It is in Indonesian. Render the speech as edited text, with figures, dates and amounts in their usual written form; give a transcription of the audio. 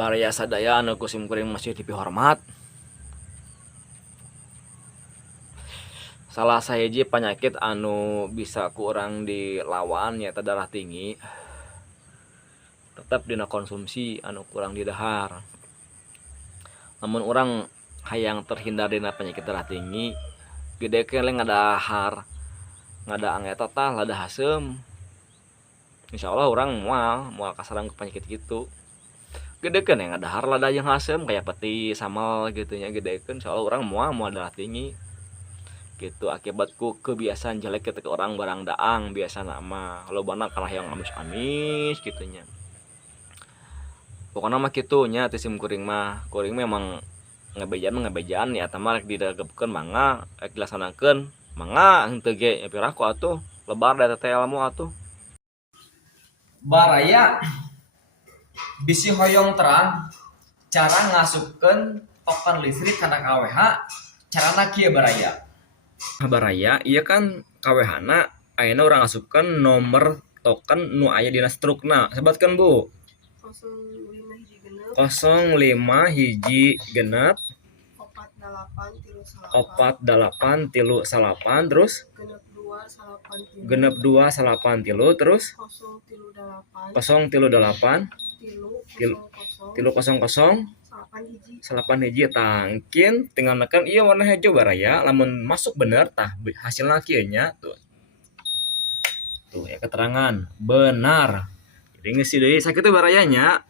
Baraya sadaya anu kusim kuring masih tipi hormat. Salah sahiji penyakit anu bisa kurang dilawan nyata darah tinggi. Tetap dina konsumsi anu kurang didahar. Namun orang hayang terhindar dina penyakit darah tinggi, gede keleng ngadahar, ngadaang eta tah lada hasem. Insyaallah orang moal kasarang ke penyakit gitu. Gedekeun yang ngadahar lada jeung hasem kayak peti samal gitu nya gedekeun insyaallah orang moal darah tinggi. Gitu akibat ku kebiasaan jelek ketika orang barang daang biasana mah lobana kana hayang amis-amis kitu nya. Pokona mah kitu nya tisim kuring mah. Kuring memang ngabejaan ya tah mah rek didagebkeun mangga, rek dilaksanakeun mangga henteu ge piraku atuh lebar da teh ilmu atuh. Baraya bisi hoyong terang cara ngasupkeun token listrik kana KWH carana kieu baraya. Baraya ieu kan KWH-na ayeuna urang asupkeun nomor token nu aya dina strukna. Sebatkeun Bu. 05 hiji genep 4839 terus genep 293 terus 038 300 8 hiji tangkin tinggal nekan iya warna hijau baraya lamun masuk bener tah hasilna kieu nya tuh ya keterangan benar jadi ngeusi deui sakitu barayanya.